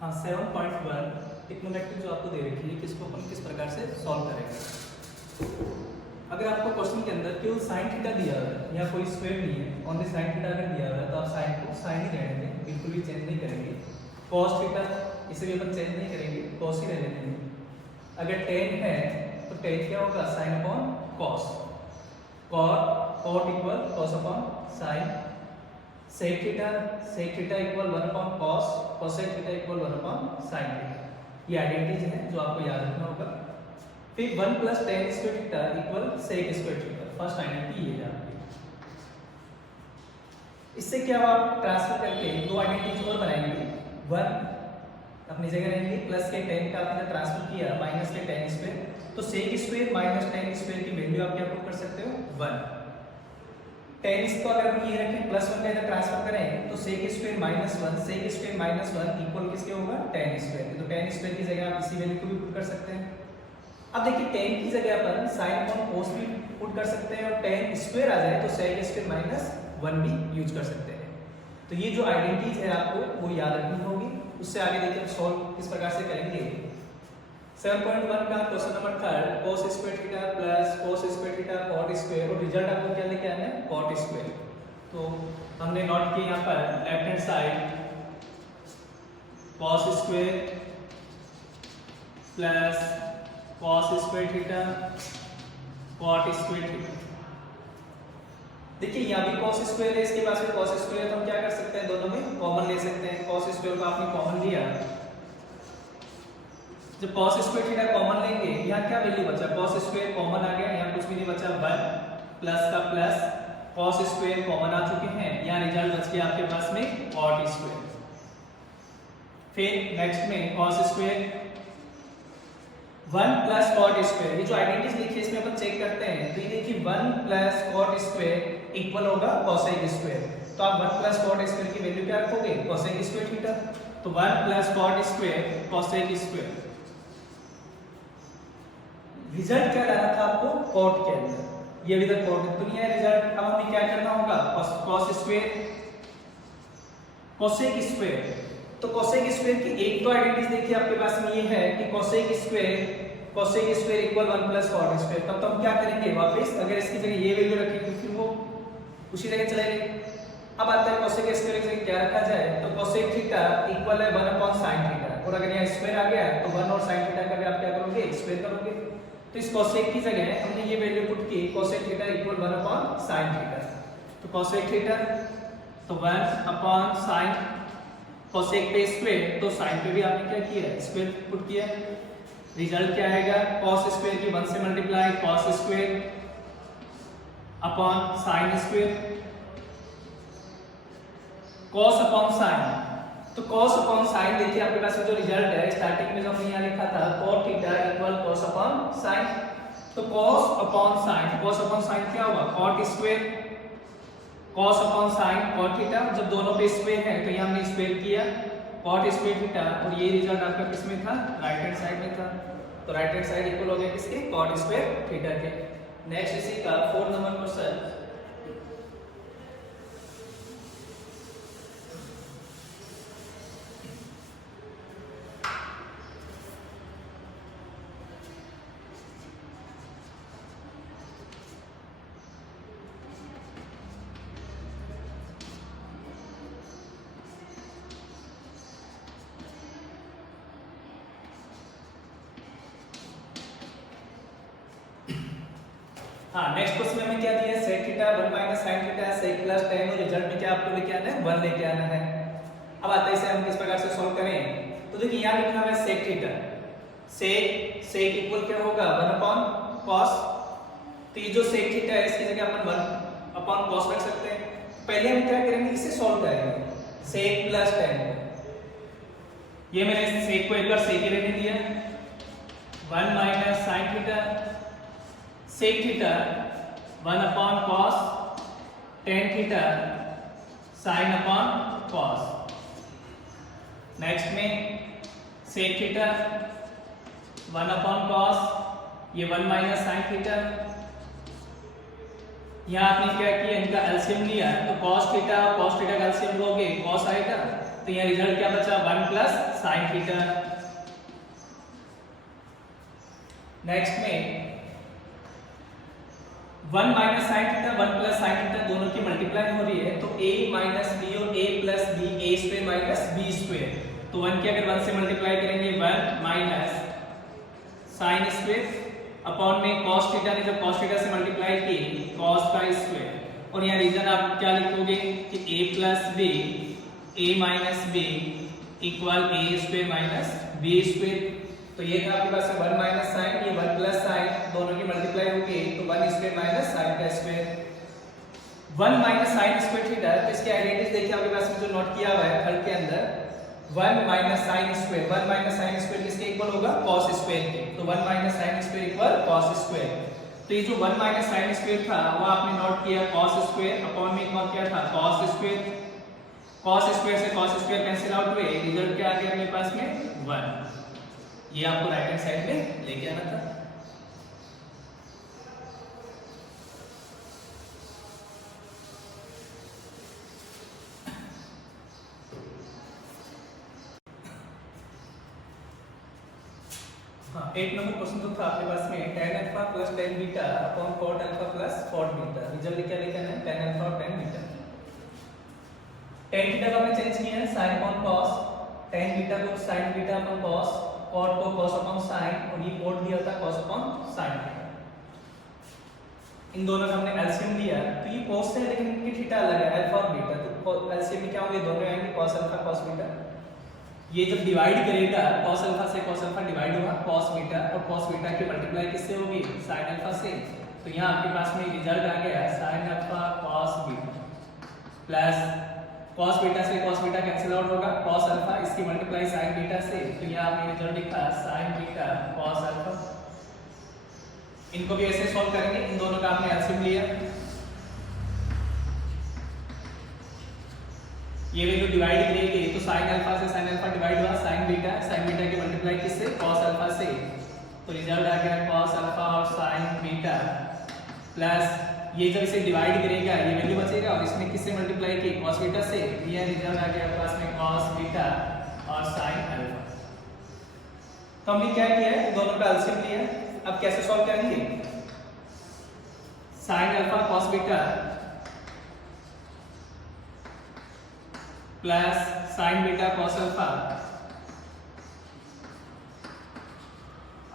हाँ 7.1 टिक्नोमेट्रिक जो आपको दे रखी है किसको अपन किस प्रकार से सॉल्व करेंगे। अगर आपको क्वेश्चन के अंदर केवल साइन थीटा दिया हुआ है या कोई स्क्वायर नहीं है, ओनली साइन थीटा अगर दिया हुआ है तो आप साइन को साइन ही रहने देंगे, बिल्कुल भी चेंज नहीं करेंगे। कॉस थीटा इसे भी अपन चेंज नहीं करेंगे, कॉस ही रहने देंगे। अगर टेन है तो टेन क्या होगा, sine upon cos. Cot equal cos upon sine. Sec theta equal 1 upon cos, cosec theta equal 1 upon sine theta. ये आइडेंटिटीज है जो आपको याद रखना होगा। फिर 1 plus tan square theta equal sec square theta, first identity ये है आपकी। इससे क्या आप ट्रांसफर करके दो आइडेंटिटीज और बनाएंगे। 1 अपनी जगह रहेंगे, प्लस के टेन का आपने ट्रांसफर किया माइनस के टेन स्क्वायर, तो sec square minus tan square की वैल्यू आप क्या पुट कर सकते हो 1। टेन इसको अगर हम ये रखें प्लस 1 का इधर ट्रांसफर करें तो sec square minus 1, sec square minus 1 equal किसके होगा टेन स्क्वायर। तो टेन स्क्वायर की जगह आप इसी वैल्यू को भी पुट कर सकते हैं। अब देखिए टेन की जगह पर साइन अपॉन कोस भी पुट कर सकते हैं और टेन स्क्वायर आ जाए तो सेक स्क्वायर माइनस 1 भी यूज कर सकते हैं। तो ये जो आइडेंटिटीज है आपको वो याद रखनी होगी। उससे आगे देखिए हम सॉल्व किस प्रकार से करेंगे। 7.1 का question number 3, cos square theta plus cos square theta cot square और रिजल्ट आपको क्या लेके आना है cot स्क्वायर। तो हमने नोट किया यहाँ पर left hand side cos square plus cos square theta cot square theta. देखिए यहाँ भी cos स्क्वायर है, इसके पास में cos स्क्वायर है, तो हम क्या कर सकते हैं दोनों में कॉमन ले सकते हैं। cos स्क्वायर को आपने कॉमन लिया, जब cos स्क्वायर थीटा कॉमन लेंगे यहाँ क्या वैल्यू बचा, cos स्क्वायर कॉमन आ गया, यहाँ कुछ भी नहीं बचा 1 प्लस का प्लस cos स्क्वायर कॉमन आ चुके हैं, यहाँ रिजल्ट बच गया आपके पास में cot स्क्वायर। फिर नेक्स्ट में cos square 1 plus cot square, ये जो आइडेंटिटीज लिखी है इसमें अपन चेक करते हैं। तो ये देखिए 1 प्लस cot स्क्वायर इक्वल होगा cosec स्क्वायर, तो आप 1 प्लस cot स्क्वायर की वैल्यू क्या रखोगे cosec स्क्वायर थीटा। तो 1 plus cot square cosec square. Result क्या लाना था आपको cot के अंदर, ये अभी तक cot तो नहीं है रिजल्ट। अब हमें क्या करना होगा cos स्क्वायर cosec स्क्वायर। तो cosec स्क्वायर की एक तो आइडेंटिटीज देखिए आपके पास में ये है कि cosec square equal 1 plus cot square. तब तो हम क्या करेंगे वापस, अगर इसकी जगह ये वैल्यू रखेंगे फिर वो उसी जगह चलेंगे। अब आता है cosec स्क्वायर की जगह क्या रखा जाए, तो cosec थीटा इक्वल है 1 अपॉन sin थीटा, और अगर यहाँ स्क्वायर आ गया तो 1 और sin थीटा का भी आप क्या करोगे स्क्वायर करोगे। तो इस cosec की जगह हमने ये वैल्यू पुट की cosec theta equal 1 upon sin theta. तो cosec थीटा तो 1 अपॉन sin, cosec पे स्क्वायर तो sin पे भी आपने क्या किया स्क्वायर पुट किया। रिजल्ट क्या आएगा cos स्क्वायर की 1 से multiply cos square upon sin square, cos upon sin। तो cos अपॉन sin देखिए आपके पास जो रिजल्ट है स्टार्टिंग में जो हमने यहाँ लिखा था cot theta equal cos upon sin। तो cos अपॉन sin क्या होगा cot square, cos upon sin cot theta. जब दोनों पे स्क्वायर है तो यहाँ हमने स्क्वायर किया cot स्क्वायर थीटा, और ये रिजल्ट आपका किस में था राइट हैंड साइड में था। तो राइट हैंड साइड इक्वल हो गया किसके cot स्क्वायर थीटा के। नेक्स्ट इसी का 4 नंबर क्वेश्चन। हाँ नेक्स्ट क्वेश्चन में हमें क्या दिया है sec theta 1 minus sin theta sec plus tan, और रिजल्ट में क्या आपको लेके आना है 1 लेके आना है। अब आता है इसे हम किस प्रकार से सॉल्व करें। तो देखिए यहाँ लिखना है sec थीटा, sec इक्वल क्या होगा 1 अपॉन cos। तो ये जो sec थीटा है इसकी जगह अपन 1 अपॉन cos रख सकते हैं। पहले हम क्या करेंगे इसे सॉल्व करेंगे sec प्लस tan। ये मैंने sec को एक बार sec ही रहने दिया 1 minus sin theta sec theta 1 upon cos tan theta sin upon cos। Next में sec थीटा 1 अपॉन cos, ये 1 माइनस sin थीटा यहाँ आपने क्या किया, इनका एलसीएम लिया तो cos थीटा का एलसीएम लोगे cos आएगा, तो यहाँ रिजल्ट क्या बचा 1 प्लस sin थीटा। नेक्स्ट में 1 minus sine theta 1 plus sine theta दोनों की मल्टीप्लाई हो रही है, तो a माइनस बी और a plus B a square minus b square, तो 1 की अगर 1 से मल्टीप्लाई करेंगे 1 माइनस साइन स्क्वायर अपॉन में cos थीटा ने जब cos थीटा से मल्टीप्लाई की cos का स्क्वायर, और यहाँ रीजन आप क्या लिखोगे कि a plus b a minus b equal a square minus b square. तो ये था आपके पास 1 माइनस साइन, ये 1 प्लस साइन, दोनों की मल्टीप्लाई होगी तो 1 स्क्वायर माइनस साइन का square. 1 minus sine square theta, तो इसके आइडेंटिटीज देखिए आपके पास में जो नोट किया हुआ है थर्ड के अंदर 1 minus sine square, 1 minus sine square किसके इक्वल होगा cos स्क्वायर के, तो 1 minus sine square equal cos square. तो ये जो 1 माइनस साइन स्क्वायर था वो आपने नोट किया cos स्क्वायर अपॉन में इक्वल क्या था cos स्क्वायर, cos स्क्वायर से cos स्क्वायर कैंसिल आउट हुए, रिजल्ट क्या आ गया अपने पास में 1। ये आपको राइट हैंड साइड में लेके आना था। हाँ 8 नंबर क्वेश्चन जो था आपके पास में tan alpha plus tan beta upon cot alpha plus cot beta, result क्या लेके आना है tan अल्फा और tan बीटा। tan थीटा को हमने चेंज किया है sin upon cos, tan beta को sin beta upon cos, cot को cos अपॉन sin, और ये cot दिया था cos अपॉन sin। इन दोनों का हमने एलसीएम लिया, तो ये cos है लेकिन इनकी थीटा अलग है अल्फा और बीटा, तो एलसीएम में क्या होंगे दोनों आएंगे cos अल्फा cos बीटा। ये जब डिवाइड करेगा cos अल्फा से cos अल्फा डिवाइड हुआ cos बीटा, और cos बीटा की मल्टीप्लाई किससे होगी sin अल्फा से, तो यहाँ आपके पास में रिजल्ट आ गया sin alpha cos beta plus cos beta से cos बीटा कैंसिल आउट होगा cos अल्फा, इसकी मल्टीप्लाई sin बीटा से, तो यहाँ आपने रिजल्ट लिखा sin बीटा cos अल्फा। इनको भी ऐसे सॉल्व करेंगे, इन दोनों का आपने एलसीएम लिया, ये वैल्यू डिवाइड करेंगे तो sin अल्फा से sin अल्फा डिवाइड हुआ sin बीटा की मल्टीप्लाई किससे cos अल्फा से, तो रिजल्ट आ गया cos अल्फा और sin बीटा प्लस ये जब इसे डिवाइड करेगा ये वैल्यू बचेगा और इसमें किससे मल्टीप्लाई की cos बीटा से, ये रिजल्ट आ गया पास में cos बीटा और sin अल्फा। तो हमने क्या किया है दोनों का एलसीएम लिया, अब कैसे सॉल्व करेंगे, sin alpha cos beta plus sin beta cos alpha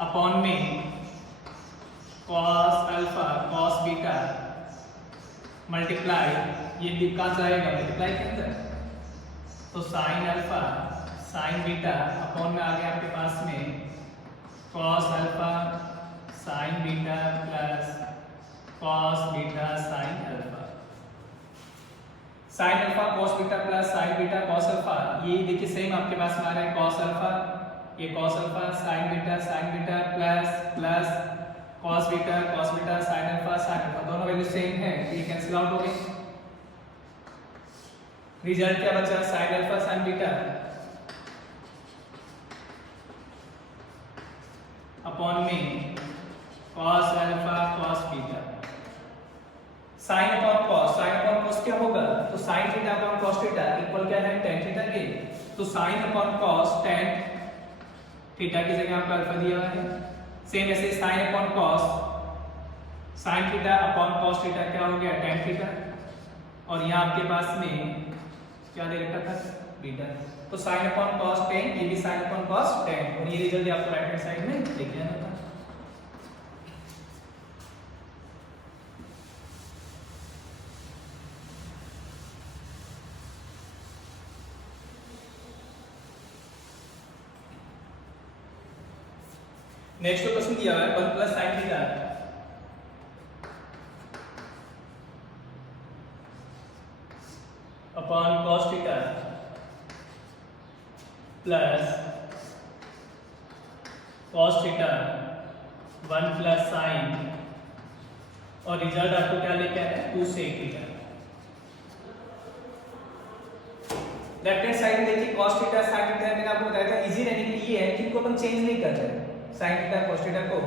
upon में cos alpha cos beta multiply, ये कहाँ जाएगा मल्टीप्लाई के अंदर, तो sin alpha sin beta upon में आ गया आपके पास में cos alpha sin beta plus cos beta sin alpha. sin alpha cos beta plus sin beta cos alpha, ये देखिए सेम आपके पास में आ रहा है cos अल्फा, ये cos alpha sin beta plus cos beta sin alpha दोनों वैल्यू सेम है, तो ये कैंसिल आउट हो गए, रिजल्ट क्या बचा sin alpha sin beta upon में cos alpha cos beta. sin upon cos क्या होगा, तो sin theta upon cos theta equal क्या है tan थीटा के, तो sin upon cos tan theta की जगह आपका अल्फा दिया हुआ है, सेम ऐसे sin upon cos sin theta upon cos theta क्या हो गया tan थीटा, और यहाँ आपके पास में क्या दे रखा था बीटा, तो sin अपॉन cos tan, ये भी sin अपॉन cos tan, और ये रिजल्ट आपको राइट हैंड साइड में लिख लेना था। नेक्स्ट क्वेश्चन दिया हुआ है 1 plus sin theta upon cos theta plus cos theta 1 plus sin, और रिजल्ट आपको क्या लेके आना है 2 sec theta. Left hand side में देखिए cos थीटा sin थीटा मैंने आपको बताया था इजी रहने के लिए ये है कि इनको अपन चेंज नहीं कर रहे sin थीटा cos थीटा को,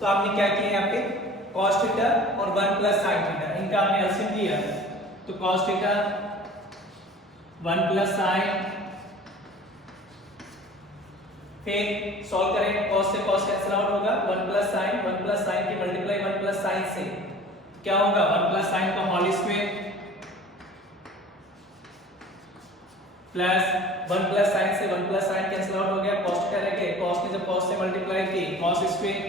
तो आपने क्या किया यहाँ पे cos थीटा और 1 प्लस sin थीटा, इनका आपने एलसीएम लिया तो cos थीटा 1 प्लस sin, फिर सॉल्व करें cos से cos कैंसिल आउट होगा 1 प्लस sin की मल्टीप्लाई 1 प्लस sin से क्या होगा 1 प्लस sin का whole square plus 1 plus sin से 1 प्लस sin कैंसिल आउट हो गया, cos थीटा रह गया, cos ने जब cos से मल्टीप्लाई की cos square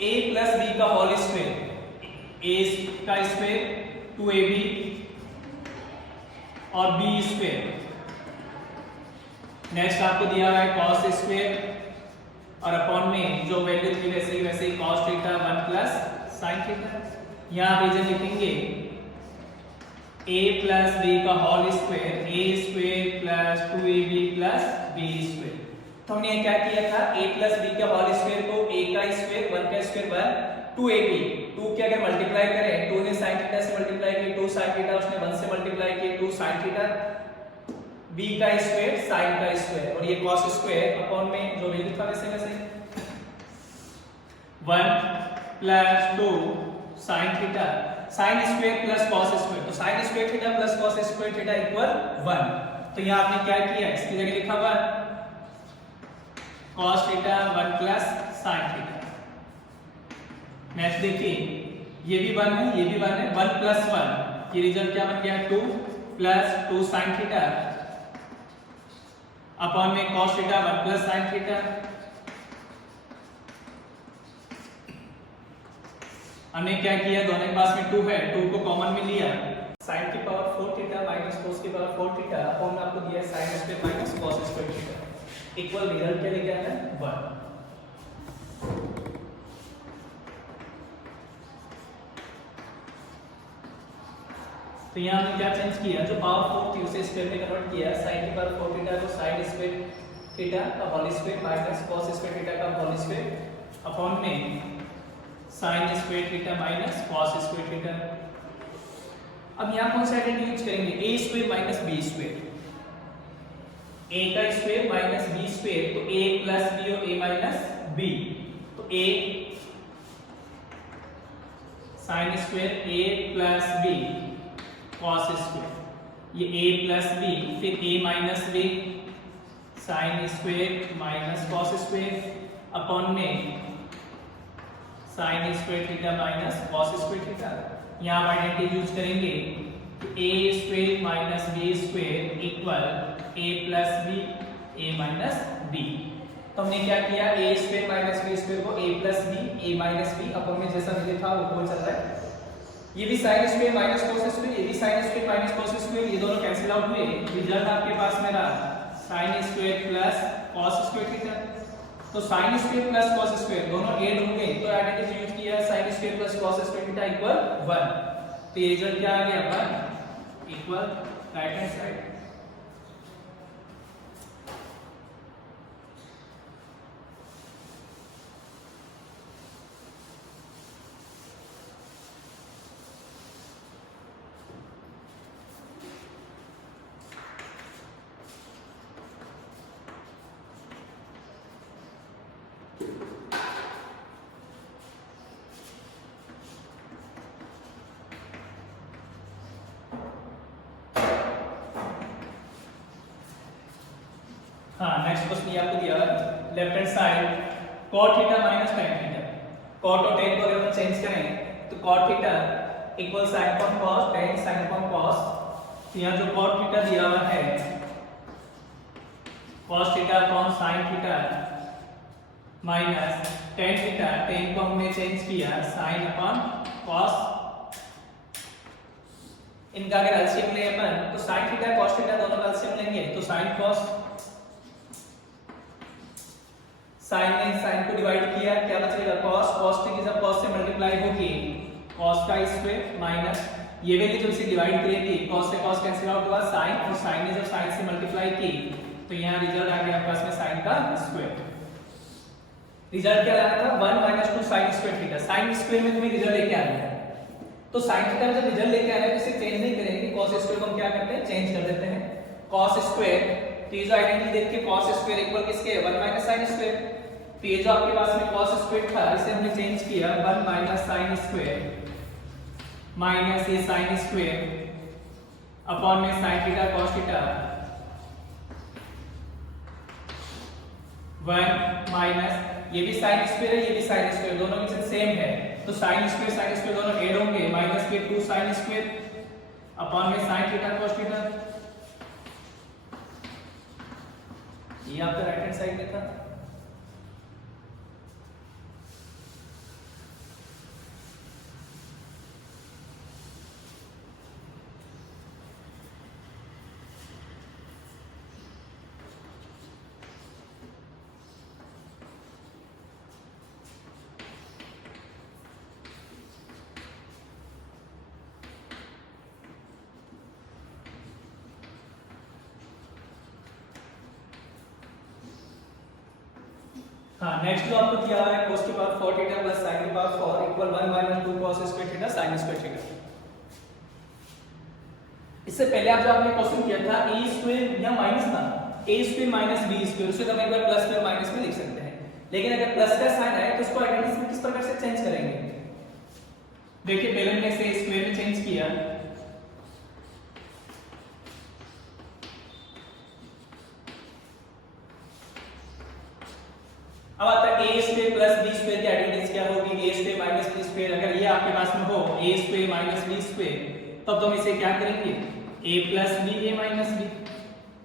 a plus b का होल स्क्वायर, a का स्क्वायर 2ab और b स्क्वायर, नेक्स्ट आपको दिया हुआ है cos स्क्वायर और अपॉन में जो वैल्यू थी वैसे ही cos theta 1 plus sin theta, यहां आप रीजन लिखेंगे a प्लस b का whole square, a square plus 2ab plus b square. तो हमने क्या किया था a प्लस b के होल स्क्वायर को a का स्क्वायर 1 का स्क्वायर 1 2ab 2 के अगर मल्टीप्लाई करें 2 ने sin थीटा से मल्टीप्लाई की 2 sin थीटा उसने 1 से मल्टीप्लाई की 2 sin थीटा b का स्क्वायर sin का स्क्वायर और ये cos स्क्वायर अपॉन में जो वैल्यू था वैसे 1 plus 2 sin theta sin square plus cos square, तो sin square theta plus cos square theta equal 1। तो यहां आपने क्या किया इसकी जगह लिखा हुआ cos theta 1 plus sin theta. Next देखिए ये भी 1 है ये भी 1 है, 1 प्लस 1 ये रिजल्ट क्या बन गया 2 प्लस 2 sin थीटा अपॉन में cos theta 1 plus sin theta. हमने क्या किया दोनों के पास में 2 है 2 को कॉमन में लिया sin की पावर 4 थीटा माइनस cos की पावर 4 थीटा अपॉन में आपको दिया sin square minus cos square theta equal result क्या लेके आया है 1। तो यहां हमने क्या चेंज किया जो पावर 4 थी उसे स्क्वायर में कन्वर्ट किया, sin की पावर 4 थीटा को sin स्क्वायर थीटा का whole square minus cos square theta का होल स्क्वायर अपॉन में sin square theta minus cos square theta. अब यहां कौन सा आइडेंटिटी यूज करेंगे a square minus b square, a का स्क्वायर माइनस b स्क्वायर तो a प्लस b और a माइनस b, तो a sin square a plus b cos square ये a प्लस b फिर a minus b sin square minus cos square upon में sin square theta minus cos square theta. यहां आप identity use करेंगे तो a square minus b square equal a plus b a minus b। तो हमने क्या किया a square minus b square को a plus b a minus b upon में जैसा मिले था वो चल रहा है, ये भी sin square minus cos square ये भी sin square minus cos square ये दोनों कैंसिल आउट हुए, रिजल्ट आपके पास में रहा sin square plus cos square theta. तो sin square plus cos square दोनों ऐड होंगे तो आइडेंटिटी यूज किया sin square plus cos square theta equal 1। तो ये रिजल्ट क्या आ गया 1 इक्वल राइट हैंड साइड। हाँ नेक्स्ट क्वेश्चन ये आपको दिया है left hand side cot theta minus tan theta, cot और tan को अगर हम चेंज करें तो cot theta equal sin upon cos tan sin upon cos। तो यहाँ जो cot थीटा दिया हुआ है cos theta upon sin theta minus tan theta, tan को हमने चेंज किया sin अपॉन cos। इनका अगर एलसीएम ले अपन तो sin थीटा cos थीटा दोनों का एलसीएम लेंगे तो sin cos, साइन ने साइन को डिवाइड किया क्या बचेगा cos, cos की जब cos से मल्टीप्लाई होगी cos का स्क्वायर माइनस ये वैल्यू जब से डिवाइड करेगी cos से cos कैंसिल आउट हुआ sin, और sin ने जब sin से मल्टीप्लाई की तो यहाँ रिजल्ट आ गया आपके पास में sin का स्क्वायर। रिजल्ट क्या आया था 1 - 2 sin square theta, sin square में तुम्हें रिजल्ट लेके आना है तो sin थीटा में जब रिजल्ट लेके आना है तो इसे चेंज नहीं करेंगे, cos स्क्वायर को हम क्या करते हैं चेंज कर देते हैं cos स्क्वायर। तो ये जो आइडेंटिटी देख के cos स्क्वायर इक्वल किसके 1 - sin स्क्वायर तो ये जो आपके पास में cos स्क्वायर था इसे हमने चेंज किया 1 माइनस साइन स्क्वायर माइनस ये साइन स्क्वायर अपॉन में sine theta cos theta 1 minus ये भी साइन स्क्वायर है, ये भी साइन स्क्वायर, दोनों में से सेम है, तो साइन स्क्वायर दोनों ऐड होंगे, माइनस के 2 साइन स्क्वायर अपॉन में साइन थीटा cos थीटा। ये आपका राइट हैंड साइड में था। हाँ, नेक्स्ट जो आपको दिया हुआ है cos की पावर 4 थीटा प्लस sin की power 4 equal 1 minus 2 cos square theta sin square theta. इससे पहले आप जो आपने क्वेश्चन किया था a स्क्वायर या माइनस था a square minus b square, उसे तो हम एक बार प्लस में माइनस में लिख सकते हैं, लेकिन अगर प्लस का साइन आए तो उसको आइडेंटिटी में किस प्रकार से चेंज करेंगे। देखिए पहले हमने इसे स्क्वायर में चेंज किया, अब आता है a square plus b square की आइडेंटिटी क्या होगी, a square minus b square. अगर ये आपके पास में हो a square minus b square तब तो हम इसे क्या करेंगे a plus b a minus b,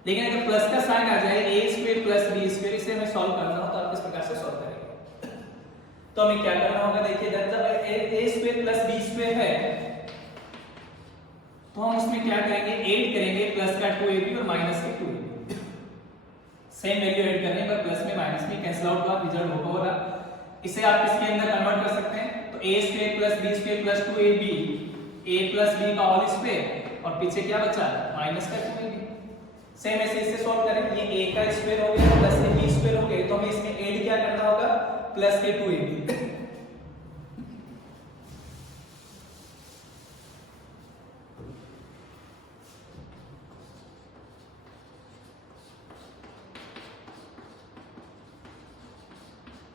लेकिन अगर प्लस का साइन आ जाए a square plus b square, इसे हमें सॉल्व करना हो तो आप किस प्रकार से सॉल्व करेंगे। तो हमें क्या करना होगा, देखिए जब a square plus b square है तो हम इसमें क्या करेंगे, ऐड करेंगे प्लस का 2ab और माइनस के 2ab, सेम वैल्यू ऐड करने पर प्लस में माइनस में कैंसिल आउट हुआ, रिजल्ट होगा। इसे आप इसके अंदर कन्वर्ट कर सकते हैं, तो a square plus b square plus 2ab a plus b का होल स्क्वायर और पीछे क्या बचा माइनस का 2ab। सेम ऐसे इसे सॉल्व करें, ये a का स्क्वायर हो गया प्लस के b स्क्वायर हो गए, तो हमें इसमें ऐड क्या करना होगा प्लस के 2ab।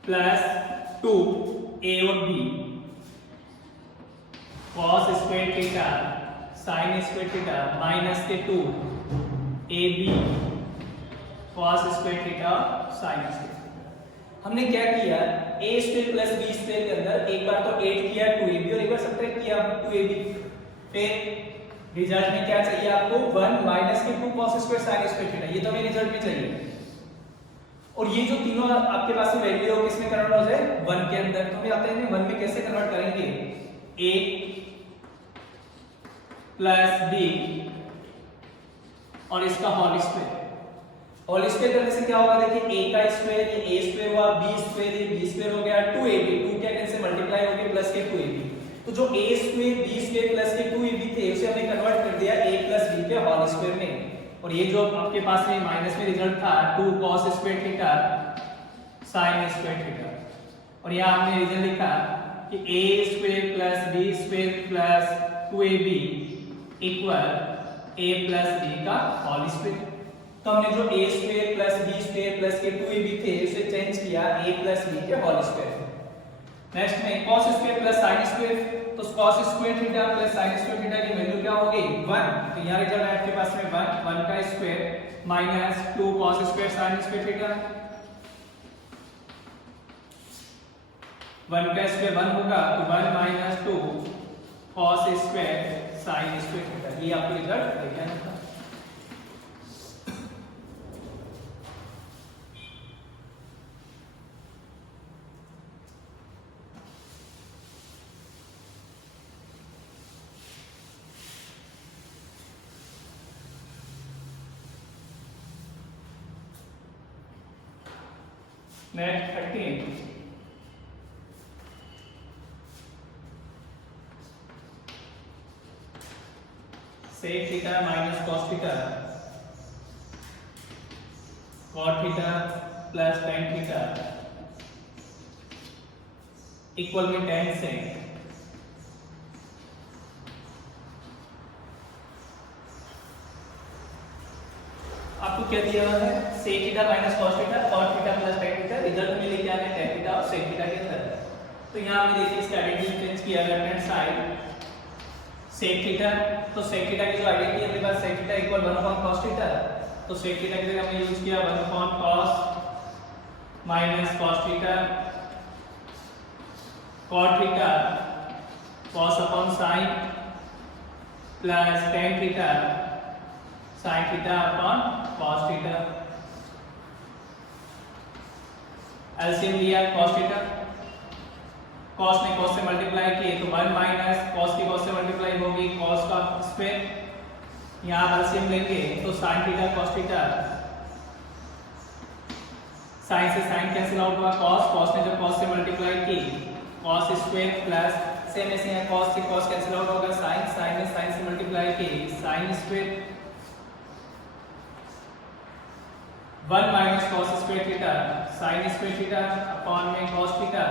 प्लस 2 a और b cos square theta sin square theta minus के 2 ab cos square theta sin square theta. हमने क्या किया, a square plus b square के अंदर एक बार तो ऐड किया 2ab और एक बार सब्ट्रैक्ट किया 2ab, फिर रिजल्ट में क्या चाहिए आपको 1 माइनस के 2 cos square sin square theta, ये तो हमें रिजल्ट में चाहिए। और ये जो तीनों आपके पास में वैल्यू हो किसमें कन्वर्ट हो जाए 1 के अंदर, तो हमें आते हैं 1 में कैसे कन्वर्ट करेंगे, a प्लस b और इसका होल स्क्वायर करने से क्या होगा, देखिए a का स्क्वायर ये a स्क्वायर हुआ, b स्क्वायर ये b स्क्वायर हो गया, 2ab 2 क्या कैंसिल मल्टीप्लाई हो गया प्लस के 2ab, तो जो a square b square plus के 2ab थे उसे हमने कन्वर्ट कर दिया a प्लस b के होल स्क्वायर में। और ये जो आपके पास में माइनस में रिजल्ट था 2 cos square theta sin square theta, और यहाँ हमने रिजल्ट लिखा कि a square plus b square plus 2ab equal a plus b का होल स्क्वायर। तो हमने जो a square plus b square plus के 2ab थे उसे चेंज किया a प्लस b के होल स्क्वायर। नेक्स्ट में cos square plus sin square, तो cos square theta plus sin square theta की वैल्यू क्या होगी 1, तो यहाँ रिजल्ट है आपके पास में 1 का square minus 2 cos square sin square theta, 1 का स्क्वायर 1 होगा तो 1 minus 2 cos square sin square theta, ये आपको रिजल्ट देखना था। Next 13 sec theta minus cos theta cot theta plus tan theta equal में tan sec। आपको क्या दिया हुआ है sec theta minus cos theta cot theta plus tan theta, result में लेके आना है tan थीटा और sec थीटा के अंदर। तो यहाँ पे देखिए इसका आइडेंटिटी चेंज किया left hand side sec theta, तो sec थीटा की जो आइडेंटिटी है अपने पास sec theta equal 1 upon cos theta, तो sec थीटा की जगह हमने यूज किया 1 upon cos minus cos theta cot theta cos upon sin plus tan theta sin theta upon cos theta. LCM लिया cos थीटा, cos ने cos से multiply किए तो 1 माइनस cos की cos से मल्टीप्लाई होगी cos का स्क्वायर, यहाँ एलसीएम लेंगे तो sin theta cos theta, sin से sin कैंसिल आउट हुआ cos ने जब cos से मल्टीप्लाई की cos स्क्वायर प्लस सेम ऐसे यहाँ cos से cos कैंसिल आउट होगा sin ने sin से मल्टीप्लाई की sin square 1 minus cos square theta sin square theta upon में cos theta,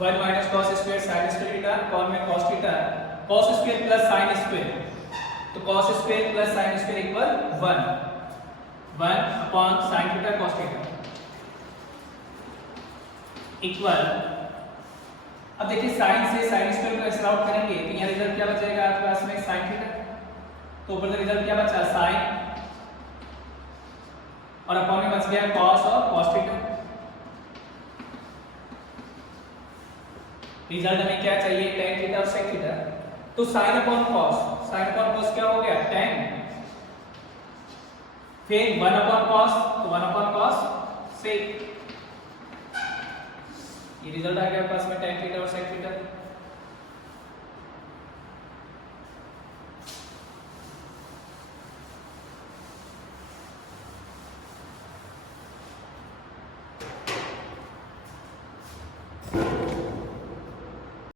one minus cos square sin square theta upon में cos theta, cos square plus sin square, तो cos square plus sin square equal 1 upon sin theta cos theta equal, अब देखिए sin से sin square को cancel out करेंगे तो यहाँ result क्या बचेगा आपके पास में sin थीटा, तो ऊपर से रिजल्ट क्या बचा sin और अपॉन में बच गया cos और cos थीटा। रिजल्ट हमें क्या चाहिए tan थीटा और sec थीटा, तो sin अपॉन cos क्या हो गया tan, फिर 1 अपॉन cos तो 1 अपॉन cos sec, ये रिजल्ट आ गया आपके पास में tan थीटा और sec थीटा।